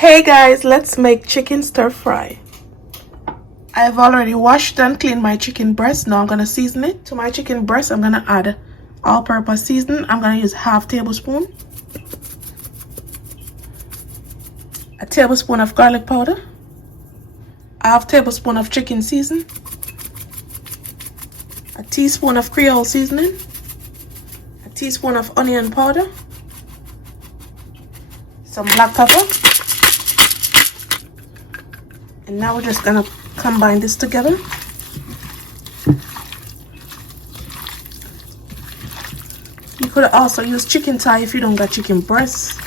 Hey guys, let's make chicken stir fry. I've already washed and cleaned my chicken breast. Now I'm gonna season it. To my chicken breast, I'm gonna add all-purpose seasoning. I'm gonna use half tablespoon, a tablespoon of garlic powder, half tablespoon of chicken seasoning, a teaspoon of Creole seasoning, a teaspoon of onion powder, some black pepper, and now we're just gonna combine this together. You could also use chicken thigh if you don't got chicken breast.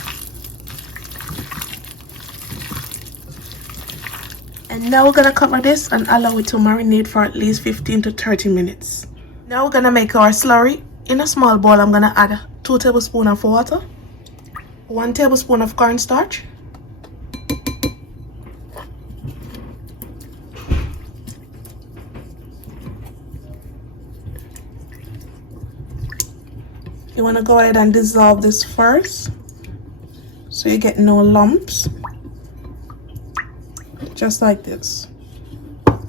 And now we're gonna cover this and allow it to marinate for at least 15 to 30 minutes. Now we're gonna make our slurry. In a small bowl, I'm gonna add 2 tablespoons of water, 1 tablespoon of cornstarch, you want to go ahead and dissolve this first so you get no lumps, just like this.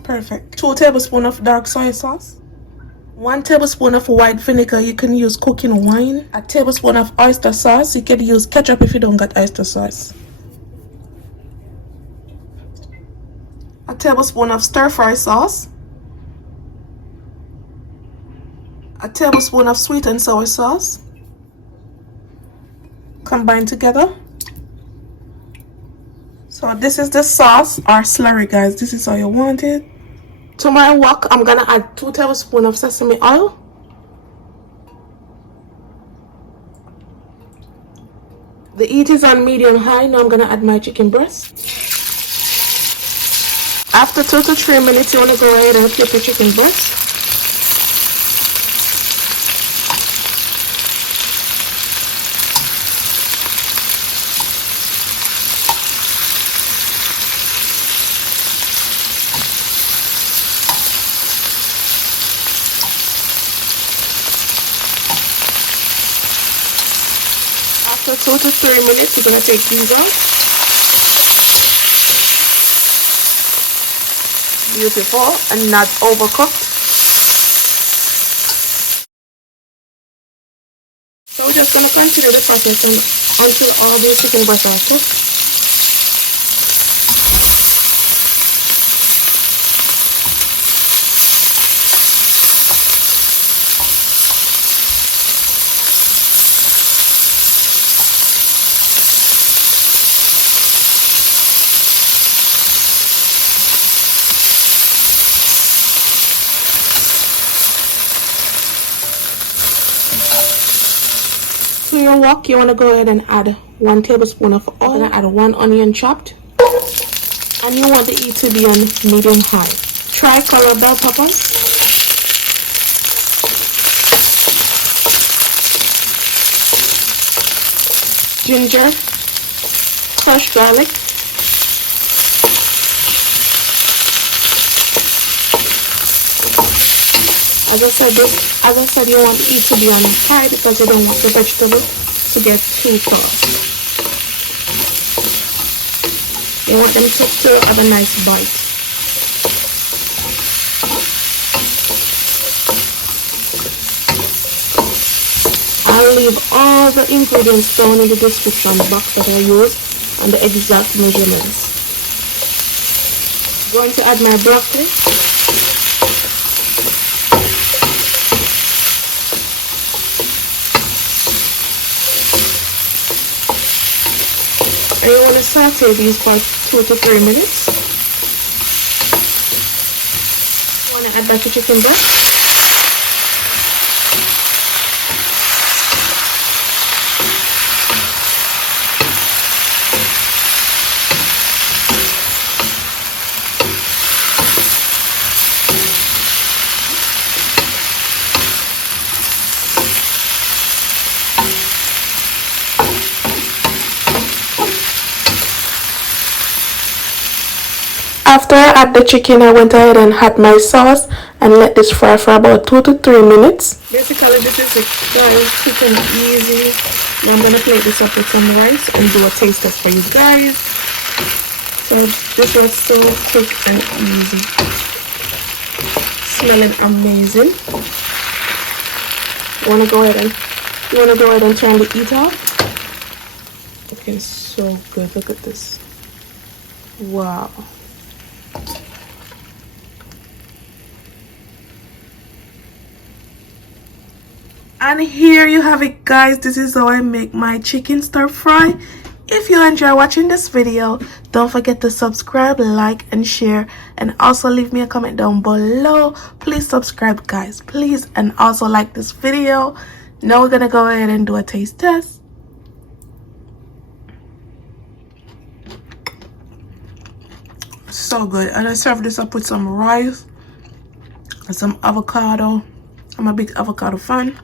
Perfect. 2 tablespoons of dark soy sauce, 1 tablespoon of white vinegar. You can use cooking wine, a tablespoon of oyster sauce. You can use ketchup if you don't got oyster sauce, a tablespoon of stir fry sauce, a tablespoon of sweet and sour sauce. Combine together. So this is the sauce or slurry, guys. This is how you want it. To my wok, I'm gonna add 2 tablespoons of sesame oil, the heat is on medium high. Now I'm gonna add my chicken breast. After 2 to 3 minutes, you want to go ahead and flip your chicken breast. After 2 to 3 minutes, you're going to take these out. Beautiful and not overcooked. So we're just going to continue the process until all the chicken breasts are cooked. To your wok, you want to go ahead and add 1 tablespoon of oil. You're going to add 1 onion chopped, and you want the heat to be on medium high. Tricolor bell peppers, ginger, crushed garlic, As I said, you want the heat to be on high because you don't want the vegetable to get too soft. You want them to have a nice bite. I'll leave all the ingredients down in the description box that I use and the exact measurements. I'm going to add my broccoli. And you want to saute these for 2 to 3 minutes. You want to add that to chicken breast. After I add the chicken, I went ahead and had my sauce and let this fry for about 2 to 3 minutes. Basically, this is it. Quick and easy. Now I'm going to plate this up with some rice and do a taste test for you guys. So this was so quick and easy. Smelling amazing. You wanna go ahead and turn the heat off? Looking so good. Look at this. Wow. And here you have it, guys. This is how I make my chicken stir fry. If you enjoy watching this video, don't forget to subscribe, like, and share, and also leave me a comment down below. Please subscribe, guys, please, and also like this video. Now we're gonna go ahead and do a taste test. So good. And I serve this up with some rice and some avocado. I'm a big avocado fan.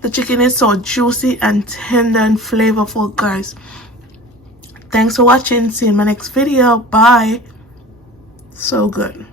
The chicken is so juicy and tender and flavorful, guys. Thanks for watching. See you in my next video. Bye. So good.